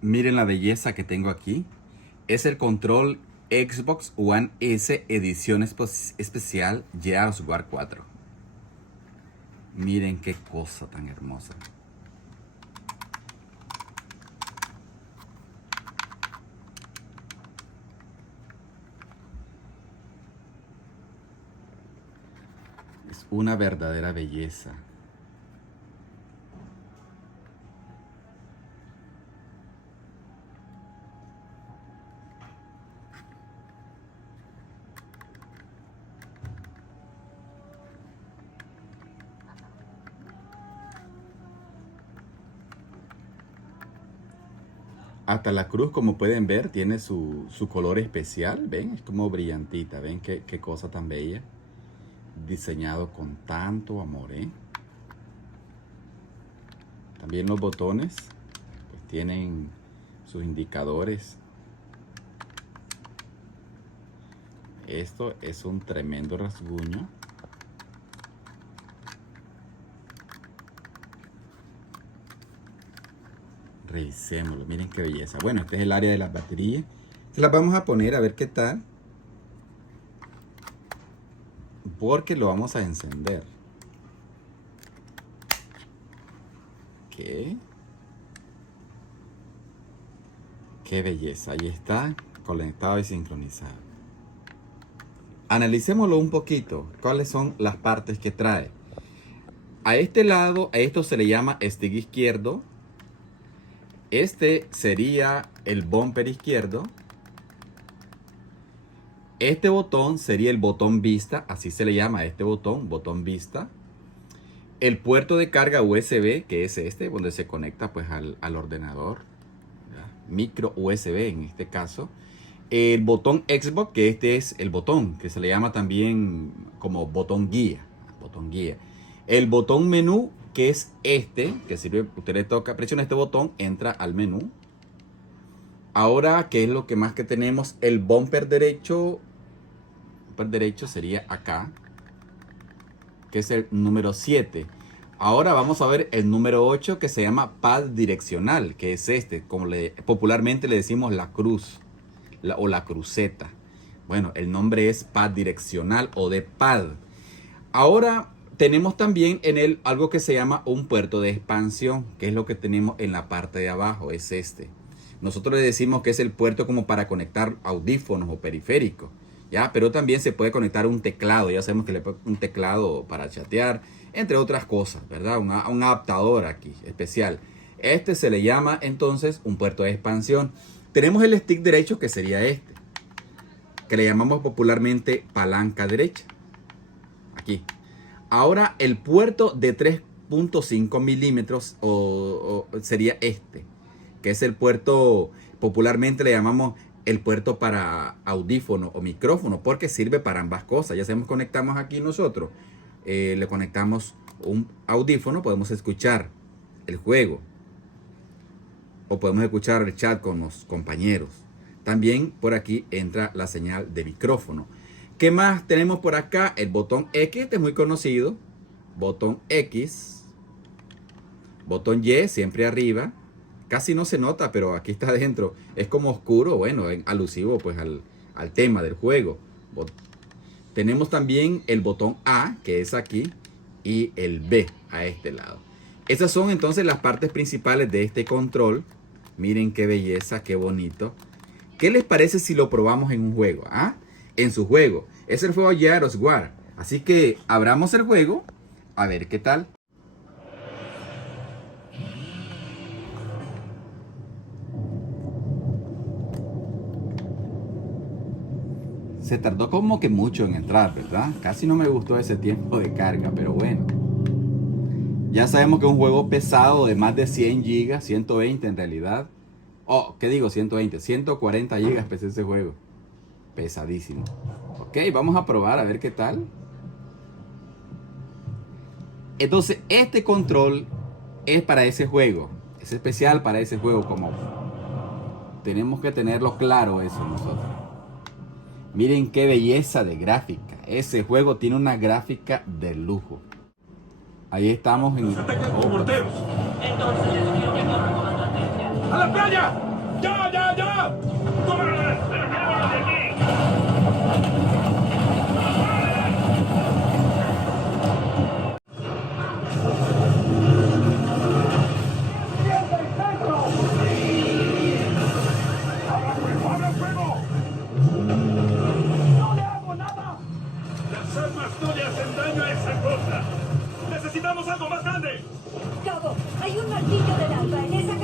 Miren la belleza que tengo aquí. Es el control Xbox One S edición especial Gears of War 4. Miren qué cosa tan hermosa. Es una verdadera belleza. Hasta la cruz, como pueden ver, tiene su color especial. ¿Ven? Es como brillantita. ¿Ven qué cosa tan bella? Diseñado con tanto amor, ¿eh? También los botones pues tienen sus indicadores. Esto es un tremendo rasguño. Revisémoslo, miren qué belleza. Bueno, este es el área de las baterías. Se las vamos a poner a ver qué tal. Porque lo vamos a encender. ¿Qué? Qué belleza. Ahí está, conectado y sincronizado. Analicémoslo un poquito. ¿Cuáles son las partes que trae? A este lado, a esto se le llama stick izquierdo. Este sería el bumper izquierdo. Este botón sería el botón vista, así se le llama a este botón, botón vista. El puerto de carga USB, que es este, donde se conecta pues al ordenador. ¿Ya? Micro USB en este caso. El botón Xbox, que este es el botón, que se le llama también como botón guía. Botón guía. El botón menú, que es este, que sirve, usted le toca, presiona este botón, entra al menú. Ahora, ¿qué es lo que más que tenemos? El bumper derecho. Bumper derecho sería acá, que es el número 7. Ahora vamos a ver el número 8, que se llama pad direccional, que es este, como popularmente le decimos la cruz o la cruceta. Bueno, el nombre es pad direccional o de pad. Ahora tenemos también en él algo que se llama un puerto de expansión, que es lo que tenemos en la parte de abajo, es este. Nosotros le decimos que es el puerto como para conectar audífonos o periféricos, ¿ya? Pero también se puede conectar un teclado, ya sabemos que le puede un teclado para chatear, entre otras cosas, ¿verdad? Un adaptador aquí especial. Este se le llama entonces un puerto de expansión. Tenemos el stick derecho, que sería este, que le llamamos popularmente palanca derecha. Aquí. Ahora el puerto de 3.5 milímetros sería este, que es el puerto, popularmente le llamamos el puerto para audífono o micrófono, porque sirve para ambas cosas. Ya sabemos, conectamos aquí nosotros, le conectamos un audífono, podemos escuchar el juego o podemos escuchar el chat con los compañeros. También por aquí entra la señal de micrófono. ¿Qué más tenemos por acá? El botón X, este es muy conocido. Botón X. Botón Y, siempre arriba. Casi no se nota, pero aquí está adentro. Es como oscuro, bueno, alusivo pues al tema del juego. Tenemos también el botón A, que es aquí, y el B a este lado. Esas son entonces las partes principales de este control. Miren qué belleza, qué bonito. ¿Qué les parece si lo probamos en un juego? ¿Ah? En su juego. Es el juego Gears of War. Así que abramos el juego a ver qué tal. Se tardó como que mucho en entrar, ¿verdad? Casi no me gustó ese tiempo de carga, pero bueno. Ya sabemos que es un juego pesado de más de 100 GB, 120 en realidad. Oh, ¿qué digo 120? 140 GB pesa ese juego. Pesadísimo. Ok, vamos a probar a ver qué tal. Entonces, este control es para ese juego. Es especial para ese juego, como tenemos que tenerlo claro eso nosotros. Miren qué belleza de gráfica. Ese juego tiene una gráfica de lujo. Ahí estamos en... ¡A la playa! ¡Ya, ya, ya! ¡Corran! ¡Pero quémonos de aquí! ¡Abra fuego! ¡No le hago nada! Las armas no le hacen daño a esa cosa. ¡Necesitamos algo más grande! Cabo, hay un martillo del alba en esa